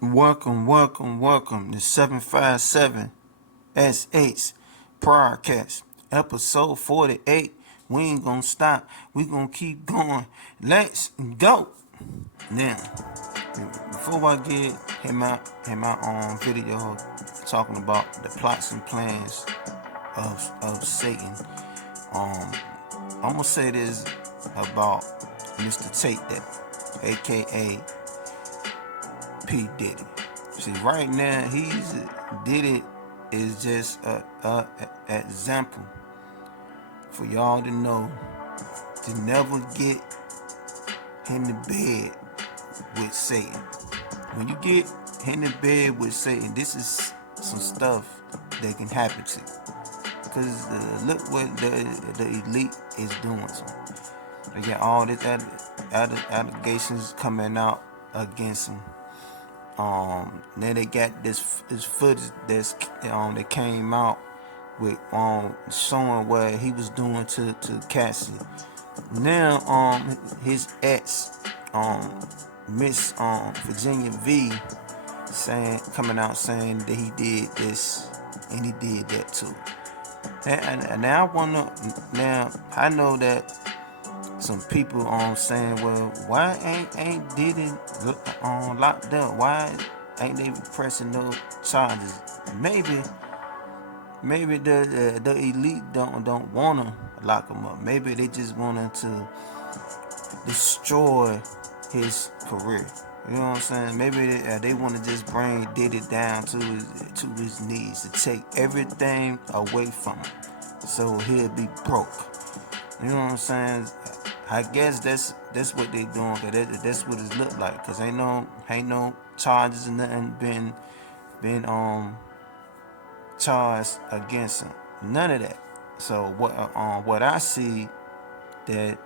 Welcome to 757 SH Podcast, episode 48. We ain't gonna stop. We gonna keep going. Let's go. Now, before I get him out on video talking about the plots and plans of Satan, um, I'm gonna say this about Mr. Tate, that aka P. Diddy. See, right now, Diddy is just a example for y'all to know to never get in the bed with Satan. When you get in the bed with Satan, this is some stuff that can happen to you. Because look what the elite is doing to him. They got all these allegations coming out against him. Then they got this footage that came out with showing what he was doing to Cassie. Now his ex Miss Virginia V coming out saying that he did this and he did that too. And now I know that some people saying, well, why ain't Diddy locked up? Why ain't they pressing no charges? Maybe the elite don't wanna lock him up. Maybe they just wanted to destroy his career. You know what I'm saying? Maybe they want to just bring Diddy down to his knees, to take everything away from him, so he'll be broke. You know what I'm saying? I guess that's what they doing. Cause that's what it look like. Cause ain't no charges and nothing been charged against him. None of that. So what I see that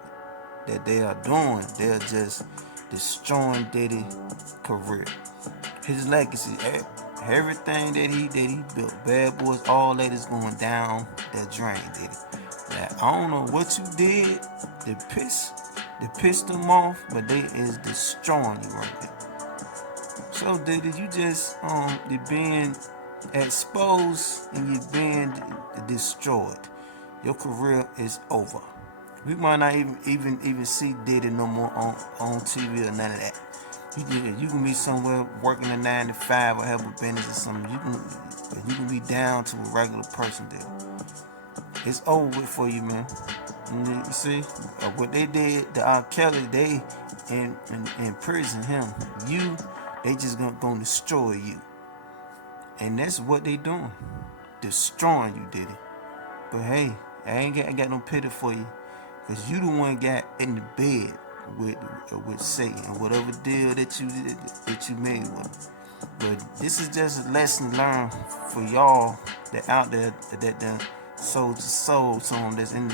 they are doing, they're just destroying Diddy's career, his legacy, everything that he built. Bad Boys, all that is going down the drain, Diddy. Now, I don't know what you did to piss them off, but they is destroying you right there. So Diddy, you just you're being exposed and you're being destroyed. Your career is over. We might not even see Diddy no more on TV or none of that. You can be somewhere working a 9 to 5 or have a business or something. You can be down to a regular person there. It's over with for you, man. You see what they did to R. Kelly? They in prison him. They just gonna destroy you, and that's what they doing, destroying you, Diddy. But hey, I ain't got no pity for you, cause you the one got in the bed with Satan, whatever deal that you made with him. But this is just a lesson learned for y'all that out there that soul to soul to him, that's in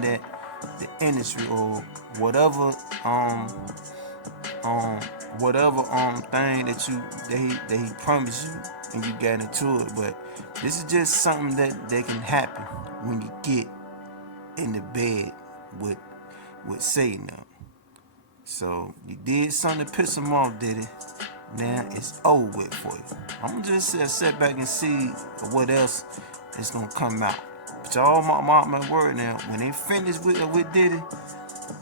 that the industry or whatever thing that he promised you and you got into it. But this is just something that can happen when you get in the bed with Satan. So you did something to piss him off, did it? Now it's over with for you. I'm gonna just sit back and see what else is gonna come out. But y'all mark my word now. When they finish with Diddy,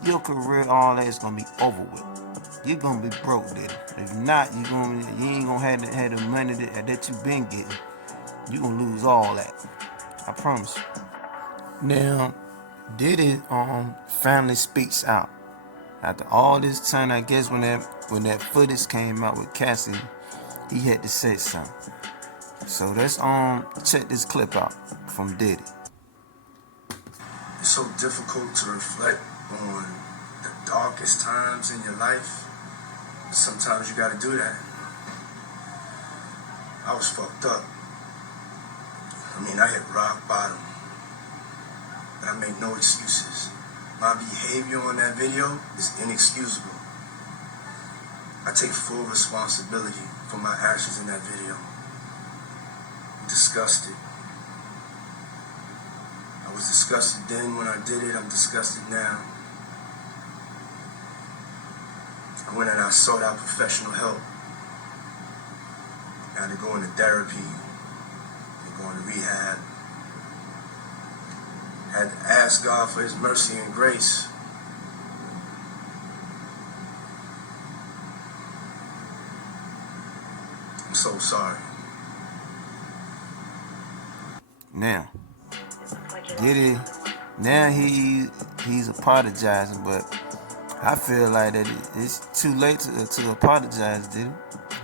your career, all that is gonna be over with. You're gonna be broke, Diddy. If not, you ain't gonna have the money that you been getting. You gonna lose all that. I promise you. Now, Diddy finally speaks out. After all this time, I guess when that footage came out with Cassie, he had to say something. So let's check this clip out from Diddy. It's so difficult to reflect on the darkest times in your life. Sometimes you gotta do that. I was fucked up. I hit rock bottom. But I make no excuses. My behavior on that video is inexcusable. I take full responsibility for my actions in that video. I'm disgusted. I was disgusted then when I did it. I'm disgusted now. I went and I sought out professional help. I had to go into therapy, and go into rehab. I had to ask God for his mercy and grace. I'm so sorry. Now, Diddy, now he's apologizing, but I feel like that it's too late to apologize, Diddy.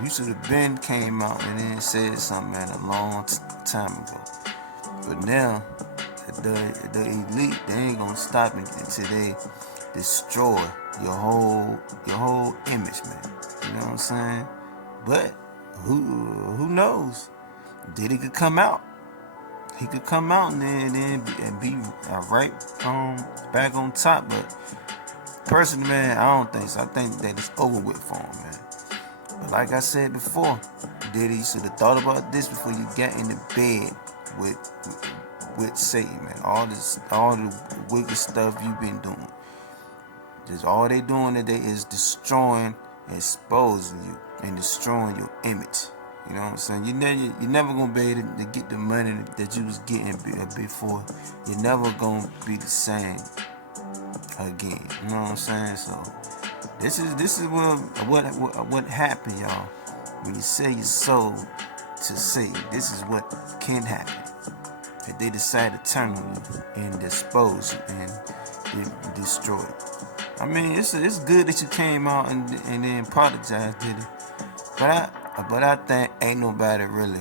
You should have been came out and then said something, man, a long time ago. But now, the elite, they ain't gonna stop it until they destroy your whole image, man. You know what I'm saying? But who knows? Diddy could come out. He could come out and then be right back on top. But personally, man, I don't think so. I think that it's over with for him, man. But like I said before, Diddy, you should have thought about this before you got into bed with Satan, man. All the wicked stuff you've been doing. Just all they doing today is destroying, exposing you, and destroying your image. You know what I'm saying? You're never gonna be able to get the money that you was getting before. You're never gonna be the same again. You know what I'm saying? So this is what happened, y'all. When you sell your soul to Satan, this is what can happen. If they decide to turn on you and dispose you and destroy you. I mean, it's good that you came out and then apologized, Diddy. But I think ain't nobody really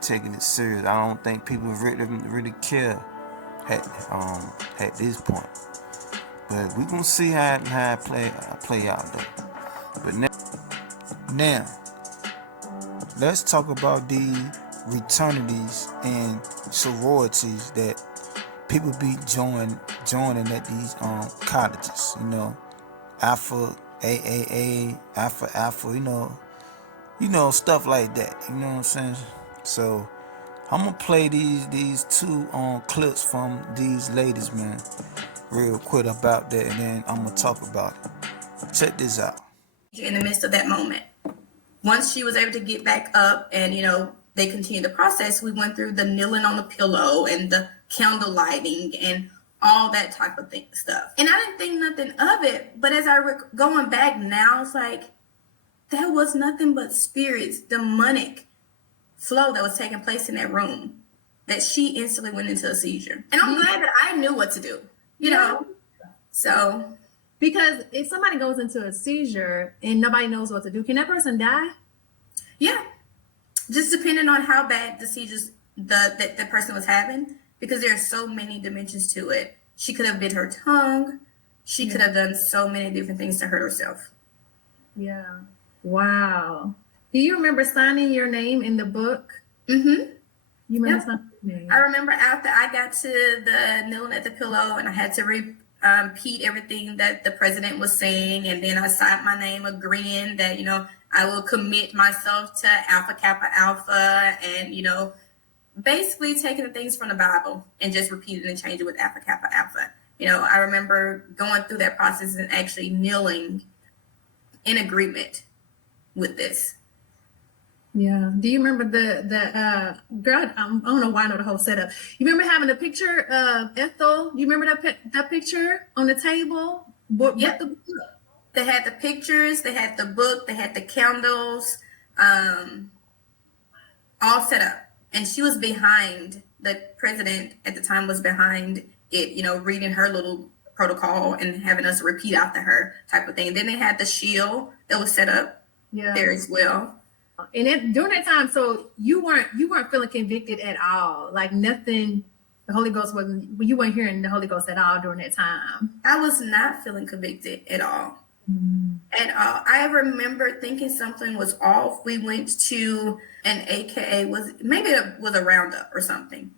taking it serious. I don't think people really care at this point. But we gonna see how it play out though. But now let's talk about the fraternities and sororities that people be joining at these colleges. You know, Alpha, AAA, Alpha, you know, stuff like that. You know what I'm saying? So I'm gonna play these two clips from these ladies, man, real quick about that, and then I'm gonna talk about it. Check this out. In the midst of that moment, once she was able to get back up and they continued the process, we went through the kneeling on the pillow and the candle lighting and all that type of stuff. And I didn't think nothing of it, but as I going back now, it's like there was nothing but spirits, demonic flow that was taking place in that room, that she instantly went into a seizure. And I'm glad that I knew what to do, you know? So. Because if somebody goes into a seizure and nobody knows what to do, can that person die? Yeah. Just depending on how bad the seizures that the person was having, because there are so many dimensions to it. She could have bit her tongue. She could have done so many different things to hurt herself. Yeah. Wow. Do you remember signing your name in the book? Mm-hmm. You remember signing your name? I remember after I got to the kneeling at the pillow and I had to repeat everything that the president was saying, and then I signed my name agreeing that, I will commit myself to Alpha Kappa Alpha, and, basically taking the things from the Bible and just repeating and changing with Alpha Kappa Alpha. I remember going through that process and actually kneeling in agreement with this. Yeah. Do you remember the girl? I don't know why I know the whole setup. You remember having a picture of Ethel? You remember that picture on the table? Yep. They had the pictures, they had the book, they had the candles, all set up. And she was behind, the president at the time was behind it, reading her little protocol and having us repeat after her type of thing. And then they had the shield that was set up there as well. And during that time, so you weren't feeling convicted at all, like nothing. The Holy Ghost you weren't hearing the Holy Ghost at all during that time. I was not feeling convicted at all. At all. I remember thinking something was off. We went to an AKA, it was a roundup or something.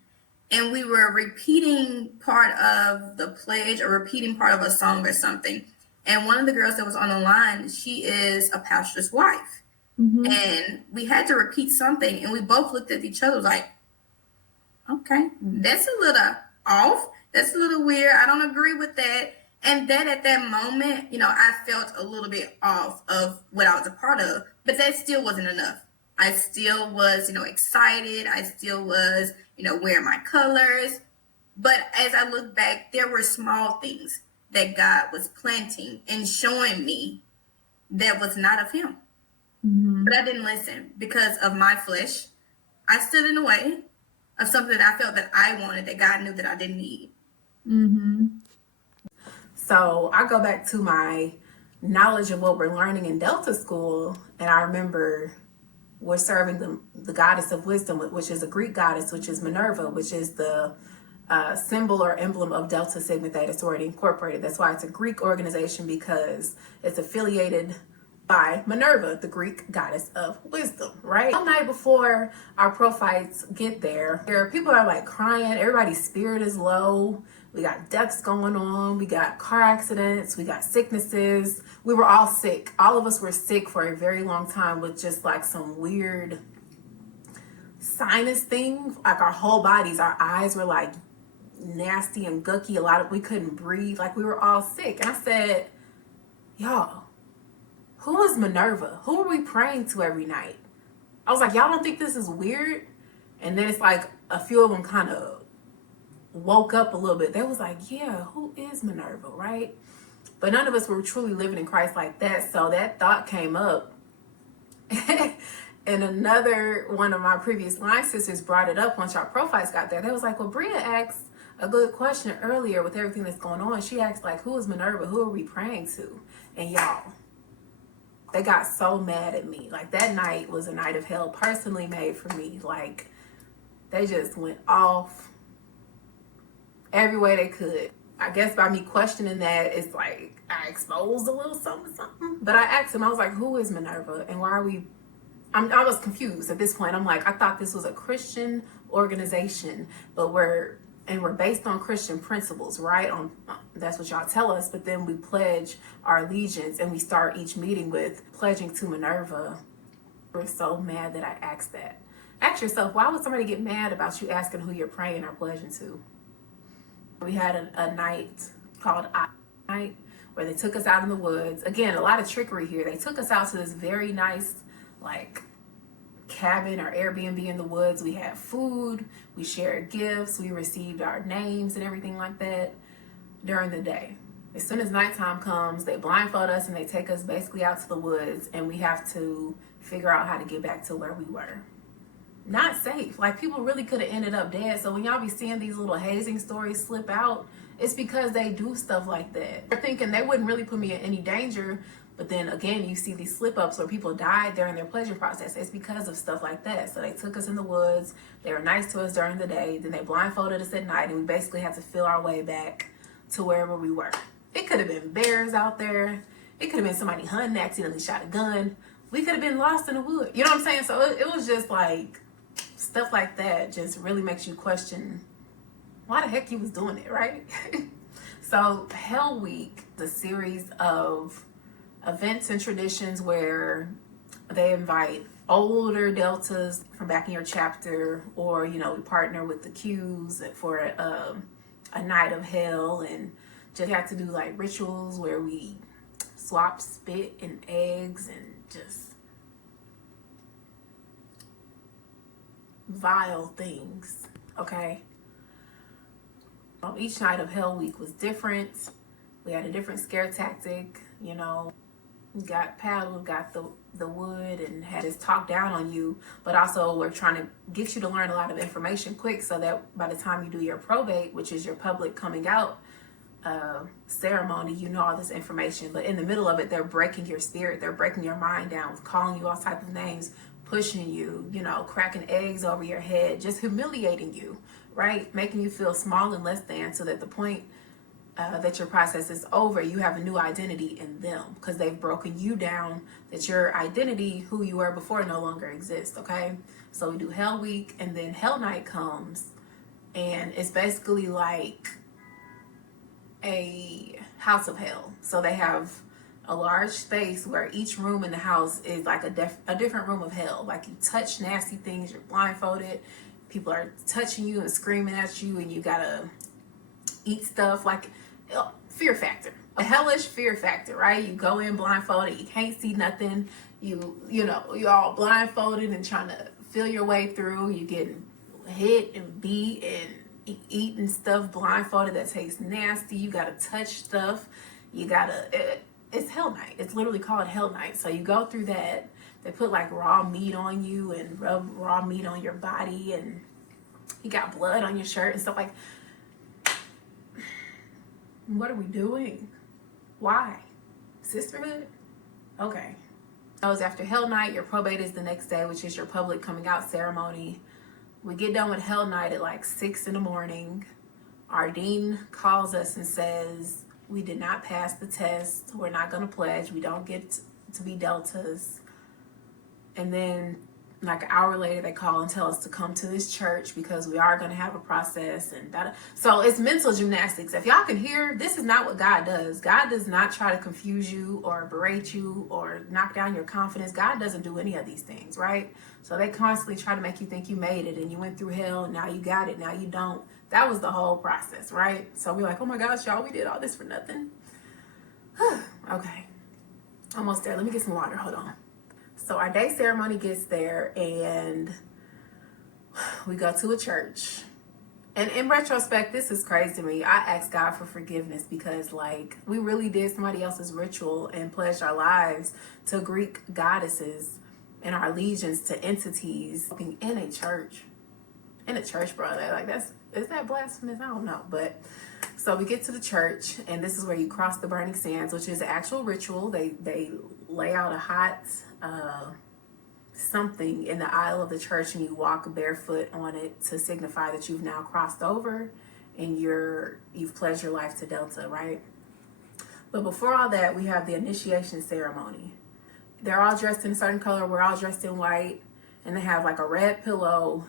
And we were repeating part of the pledge or repeating part of a song or something. And one of the girls that was on the line, she is a pastor's wife. Mm-hmm. And we had to repeat something, and we both looked at each other like, okay, that's a little off. That's a little weird. I don't agree with that. And then at that moment, I felt a little bit off of what I was a part of, but that still wasn't enough. I still was, excited. I still was, wearing my colors. But as I look back, there were small things that God was planting and showing me that was not of Him. But I didn't listen because of my flesh. I stood in the way of something that I felt that I wanted that God knew that I didn't need. So I go back to my knowledge of what we're learning in Delta School, and I remember we're serving the goddess of wisdom, which is a Greek goddess, which is Minerva, which is the symbol or emblem of Delta Sigma Theta Sorority Incorporated. That's why it's a Greek organization, because it's affiliated by Minerva, the Greek goddess of wisdom, right? One night before our pro fights get there, people are like crying. Everybody's spirit is low. We got deaths going on. We got car accidents. We got sicknesses. We were all sick. All of us were sick for a very long time with just like some weird sinus thing. Like our whole bodies, our eyes were like nasty and gucky. We couldn't breathe. Like we were all sick. And I said, y'all, who is Minerva? Who are we praying to every night? I was like, y'all don't think this is weird? And then it's like a few of them kind of woke up a little bit. They was like, yeah, who is Minerva, right? But none of us were truly living in Christ like that. So that thought came up. And another one of my previous line sisters brought it up once our profiles got there. They was like, well, Bria asked a good question earlier with everything that's going on. She asked, like, who is Minerva? Who are we praying to? And y'all, they got so mad at me. Like, that night was a night of hell personally made for me. Like, they just went off every way they could. I guess by me questioning that, it's like I exposed a little something. But I asked him, I was like, who is Minerva? And why are we... I was confused at this point. I'm like, I thought this was a Christian organization, but we're based on Christian principles, right? That's what y'all tell us. But then we pledge our allegiance, and we start each meeting with pledging to Minerva. We're so mad that I asked that. Ask yourself, why would somebody get mad about you asking who you're praying or pledging to? We had a night called I Night where they took us out in the woods. Again, a lot of trickery here. They took us out to this very nice, like, cabin or Airbnb in the woods. We had food, we shared gifts, we received our names and everything like that during the day. As soon as nighttime comes, they blindfold us and they take us basically out to the woods, and we have to figure out how to get back to where we were. Not safe. Like, people really could have ended up dead. So when y'all be seeing these little hazing stories slip out, it's because they do stuff like that. They're thinking they wouldn't really put me in any danger. But then again, you see these slip-ups where people died during their pledging process. It's because of stuff like that. So they took us in the woods. They were nice to us during the day. Then they blindfolded us at night, and we basically had to feel our way back to wherever we were. It could have been bears out there. It could have been somebody hunting, accidentally shot a gun. We could have been lost in the woods. You know what I'm saying? So it was just like stuff like that just really makes you question why the heck you was doing it, right? So Hell Week, the series of events and traditions where they invite older deltas from back in your chapter, or we partner with the Qs for a night of hell, and just have to do like rituals where we swap spit and eggs and just vile things. Okay, each night of Hell Week was different. We had a different scare tactic. We got paddle, got the wood, and had just talked down on you. But also, we're trying to get you to learn a lot of information quick, so that by the time you do your probate, which is your public coming out ceremony, you know all this information. But in the middle of it, they're breaking your spirit. They're breaking your mind down, calling you all types of names, pushing you, cracking eggs over your head, just humiliating you, right? Making you feel small and less than, so that the point that your process is over, you have a new identity in them, because they've broken you down, that your identity, who you were before, no longer exists. Okay, so we do Hell Week, and then Hell Night comes, and it's basically like a house of hell. So they have a large space where each room in the house is like a different room of hell. Like, you touch nasty things, you're blindfolded, people are touching you and screaming at you, and you gotta eat stuff. Like, fear factor, a hellish fear factor, right? You go in blindfolded, you can't see nothing, you all blindfolded and trying to feel your way through. You getting hit and beat and eating stuff blindfolded that tastes nasty. You gotta touch stuff. It's hell night. It's literally called hell night. So you go through that. They put like raw meat on you and rub raw meat on your body, and you got blood on your shirt and stuff. Like, what are we doing? Why? Sisterhood? Okay. That was after Hell Night. Your probate is the next day, which is your public coming out ceremony. We get done with Hell Night at like 6 in the morning. Our dean calls us and says, we did not pass the test. We're not going to pledge. We don't get to be deltas. And then like an hour later, they call and tell us to come to this church because we are going to have a process. And that. So it's mental gymnastics. If y'all can hear, this is not what God does. God does not try to confuse you or berate you or knock down your confidence. God doesn't do any of these things, right? So they constantly try to make you think you made it and you went through hell and now you got it, now you don't. That was the whole process, right? So we're like, oh my gosh, y'all, we did all this for nothing. Okay, almost there. Let me get some water. Hold on. So our day ceremony gets there and we go to a church. And in retrospect, this is crazy to me. I asked God for forgiveness because like we really did somebody else's ritual and pledged our lives to Greek goddesses and our allegiance to entities in a church. In a church, bro. Is that blasphemous? I don't know. But so we get to the church and this is where you cross the burning sands, which is an actual ritual. They lay out a hot something in the aisle of the church and you walk barefoot on it to signify that you've now crossed over and you've pledged your life to Delta, right? But before all that, we have the initiation ceremony. They're all dressed in a certain color. We're all dressed in white, and they have like a red pillow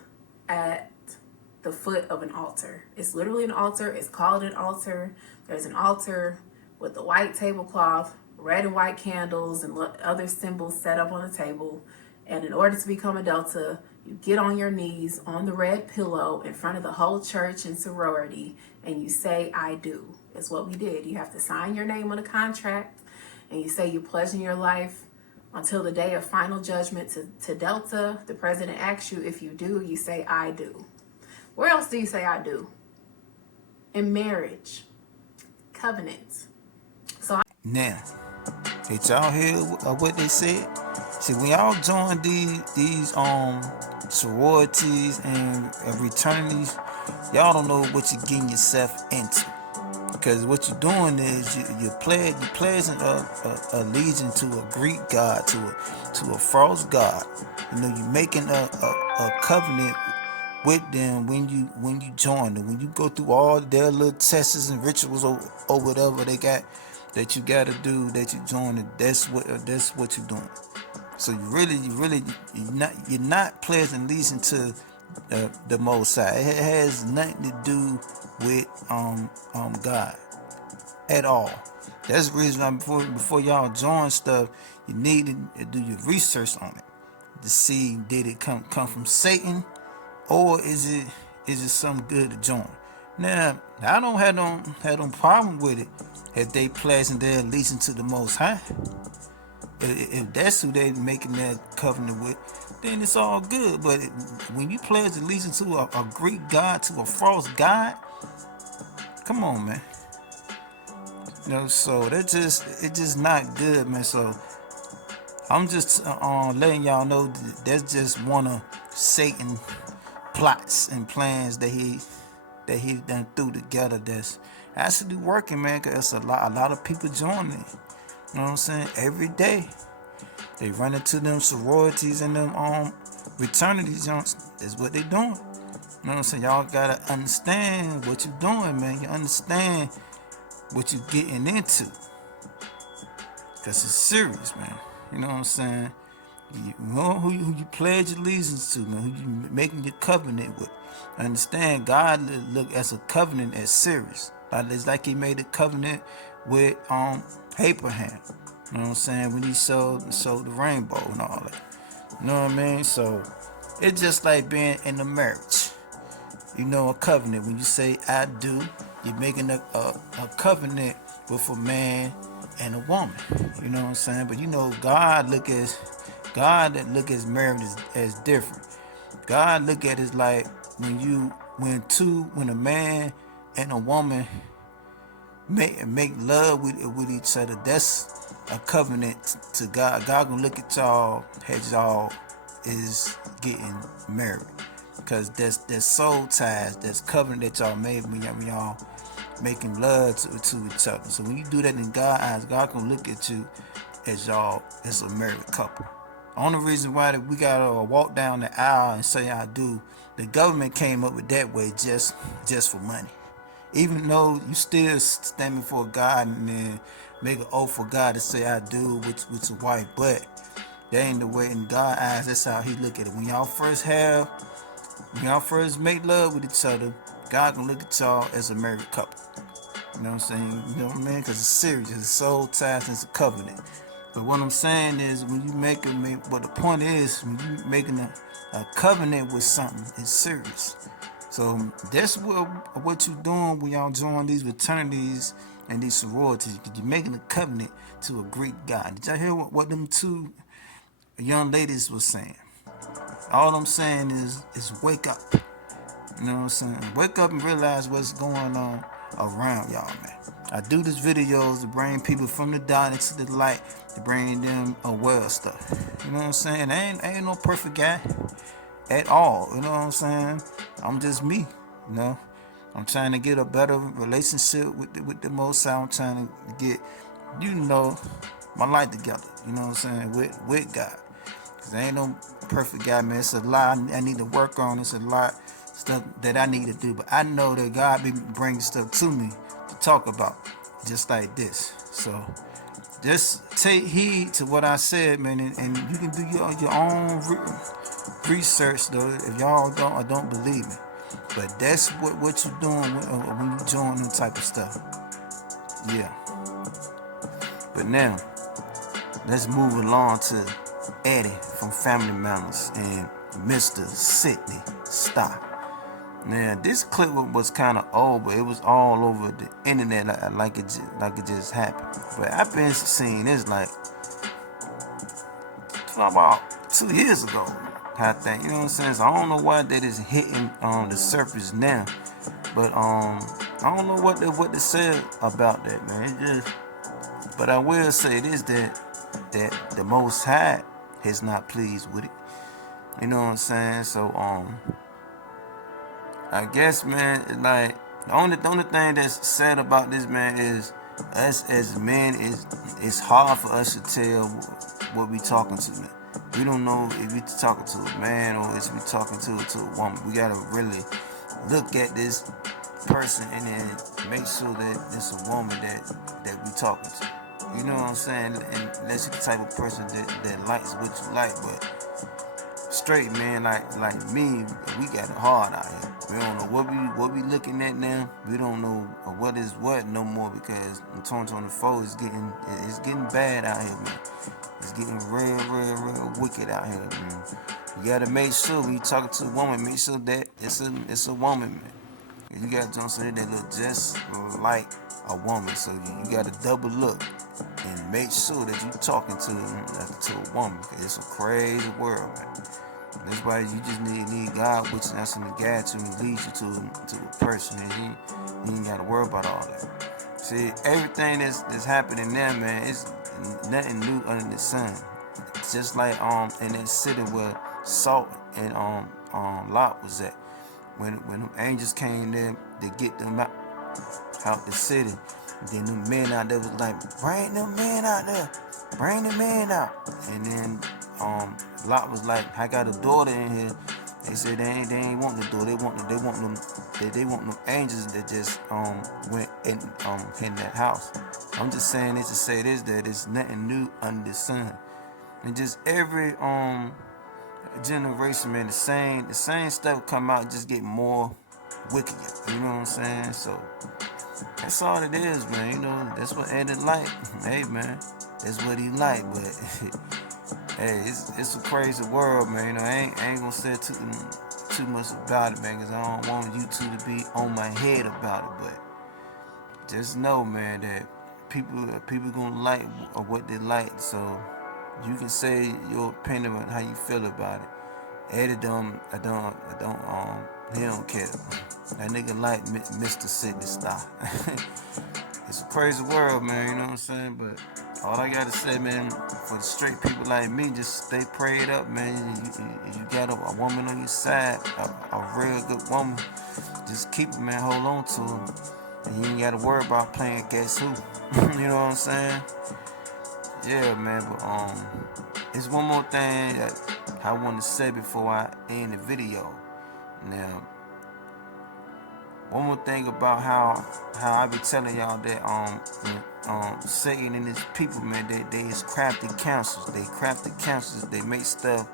at the foot of an altar. It's literally an altar. It's called an altar. There's an altar with a white tablecloth, red and white candles, and other symbols set up on the table. And in order to become a Delta, you get on your knees on the red pillow in front of the whole church and sorority, and you say, I do. It's what we did. You have to sign your name on a contract, and you say you're pledging your life until the day of final judgment to Delta. The president asks you if you do, you say, I do. Where else do you say I do? In marriage, covenants. Now, did y'all hear what they said? See, when y'all join these sororities and fraternities, y'all don't know what you're getting yourself into. Because what you're doing is you're pledging allegiance to a Greek god, to a false god. You know, you're making a covenant with them when you join them. When you go through all their little tests and rituals or whatever they got that you got to do, that you join it. That's what you're doing. So you're not pledging allegiance to the Most High. It has nothing to do with God at all. That's the reason before y'all join stuff, you need to do your research on it to see did it come from Satan or is it something good to join. Now I don't have no problem with it if they pledging their allegiance to the Most High. If that's who they making that covenant with, then it's all good. But when you pledge allegiance to a Greek god, to a false god, come on, man. You know, so it's just not good, man. So I'm just letting y'all know that's just one of Satan's plots and plans that he done threw together. That's actually working, man. Cause a lot of people joining. You know what I'm saying? Every day they run into them sororities and them fraternities. That's what they doing. You know what I'm saying? Y'all gotta understand what you're doing, man. You understand what you're getting into, cause it's serious, man. You know what I'm saying? You know who you pledge allegiance to, man. Who you making your covenant with. Understand? God look as a covenant as serious. It's like He made a covenant with Abraham. You know what I'm saying? When he showed the rainbow and all that. You know what I mean? So it's just like being in a marriage. You know, a covenant. When you say I do, you're making a covenant with a man and a woman. You know what I'm saying? But you know, God look at God that look at marriage as different. God look at it like when a man and a woman make love with each other. That's a covenant to God. God gonna look at y'all as y'all is getting married, because that's soul ties, that's covenant that y'all made when y'all making love to each other. So when you do that in God's eyes, God gonna look at you as y'all as a married couple. Only reason why that we gotta walk down the aisle and say I do, the government came up with that way just for money. Even though you still standing for God and then make an oath for God to say I do with your wife, but that ain't the way in God's eyes. That's how He look at it. When y'all first make love with each other, God can look at y'all as a married couple. You know what I'm saying? You know what I mean? Because it's serious. It's soul ties and it's a covenant. But what I'm saying is, when you but the point is, when you making a covenant with something, it's serious. So that's what you doing when y'all join these fraternities and these sororities. You're making a covenant to a Greek God. Did y'all hear what them two young ladies was saying? All I'm saying is wake up. You know what I'm saying? Wake up and realize what's going on around y'all, man. I do these videos to bring people from the dark into the light, to bring them aware of stuff. You know what I'm saying? I ain't no perfect guy at all. You know what I'm saying? I'm just me. You know, I'm trying to get a better relationship with the Most High. I'm trying to get, my life together. You know what I'm saying? With God. Cause I ain't no perfect guy, man. It's a lot I need to work on. It's a lot stuff that I need to do. But I know that God be bringing stuff to me to talk about, just like this. So just take heed to what I said, man, and you can do your own research, though, if y'all don't believe me. But that's what you're doing when you join them type of stuff. Yeah. But now, let's move along to Eddie from Family Matters and Mr. Sidney Stop. Now, this clip was kind of old, but it was all over the internet like it just happened. But I've been seeing this like about 2 years ago. I think, you know what I'm saying? So I don't know why that is hitting on the surface now, but I don't know what to say about that, man. But I will say this, that the Most High is not pleased with it. You know what I'm saying? So I guess, man, like the only thing that's sad about this, man, is us as men it's hard for us to tell what we talking to, man. We don't know if we talking to a man or if we talking to a woman. We gotta really look at this person and then make sure that it's a woman that we talking to. You know what I'm saying? And unless you're the type of person that likes what you like, but straight man like me, we got it hard out here. We don't know what we looking at now. We don't know what is what no more, because in 2024 it's getting bad out here, man. It's getting real wicked out here, man. You gotta make sure when you talking to a woman, make sure that it's a woman, man. You gotta do something that look just like a woman. So you gotta double look and make sure that you talking to a woman. It's a crazy world, man. That's why you just need God, which is that's going to guide you and lead you to a person, and you ain't got to worry about all that. See, everything that's happening now, man, it's nothing new under the sun. It's just like in that city where Salt and Lot was at, when them angels came there to get them out the city. Then the men out there was like, bring them men out there, bring the men out. And then Lot was like, I got a daughter in here. They said they ain't want the daughter. They want them angels that just went in that house. I'm just saying this to say this, that it's nothing new under the sun. And just every generation, man, the same stuff come out, just get more wicked. You know what I'm saying? So that's all it is, man. You know, that's what Eddie like. Hey, man, that's what he like. But hey, it's a crazy world, man. You know, I ain't gonna say too much about it, man, because I don't want you two to be on my head about it. But just know, man, that people gonna like what they like. So You can say your opinion on how you feel about it. Eddie he don't care. That nigga like Mr. Sidney style. It's a crazy world, man, you know what I'm saying? But all I gotta say, man, for the straight people like me, just stay prayed up, man. You got a woman on your side, a real good woman. Just keep it, man. Hold on to her. And you ain't gotta worry about playing guess who. You know what I'm saying? Yeah, man, but there's one more thing that I want to say before I end the video. Now, one more thing about how I be telling y'all that Satan and his people, man, they is crafty counselors. They crafty counselors. They make stuff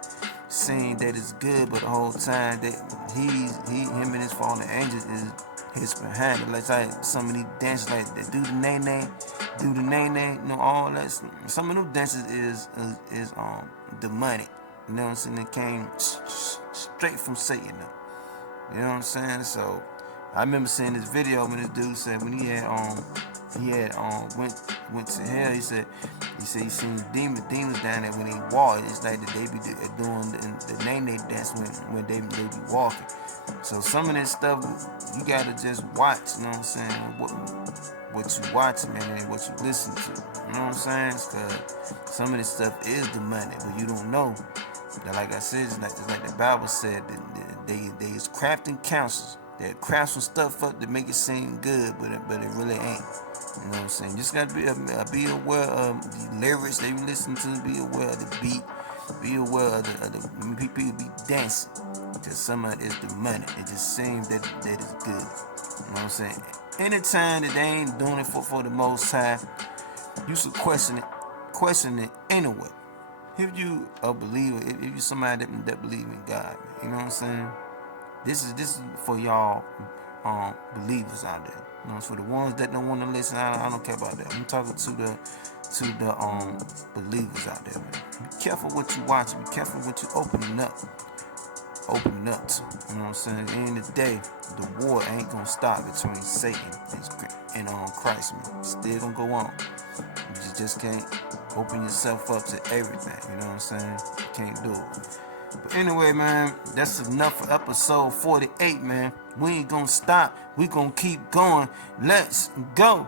seem that it's good, but the whole time that him and his fallen angels is his behind it. Like some of these dances, like they do the nay, you know, all that. Some of them dances is demonic. You know what I'm saying? They came straight from Satan. You know what I'm saying? So I remember seeing this video when this dude said when he had went to hell. He said he seen demons down there when he walked. It's like that they be doing the nay dance when they be walking. So some of this stuff you gotta just watch. You know what I'm saying? What you watch, man, and what you listen to. You know what I'm saying? Because some of this stuff is demonic, but you don't know. Like I said, it's like the Bible said, they is crafting counsels. They craft some stuff up to make it seem good, but it really ain't. You know what I'm saying? Just gotta be aware of the lyrics they listen to. Be aware of the beat. Be aware of the people be dancing. Because some of it is demonic. It just seems that it's good. You know what I'm saying? Anytime that they ain't doing it for the Most High, you should question it anyway. If you a believer, if you somebody that believe in God, you know what I'm saying? This is for y'all believers out there. You know, for the ones that don't want to listen, I don't care about that. I'm talking to the believers out there, man. Be careful what you watching. Be careful what you opening up to. You know what I'm saying? At the end of the day, the war ain't gonna stop between Satan and Christ, man. It's still gonna go on. You just can't open yourself up to everything. You know what I'm saying? You can't do it. But anyway, man, that's enough for episode 48, man. We ain't gonna stop. We gonna keep going. Let's go.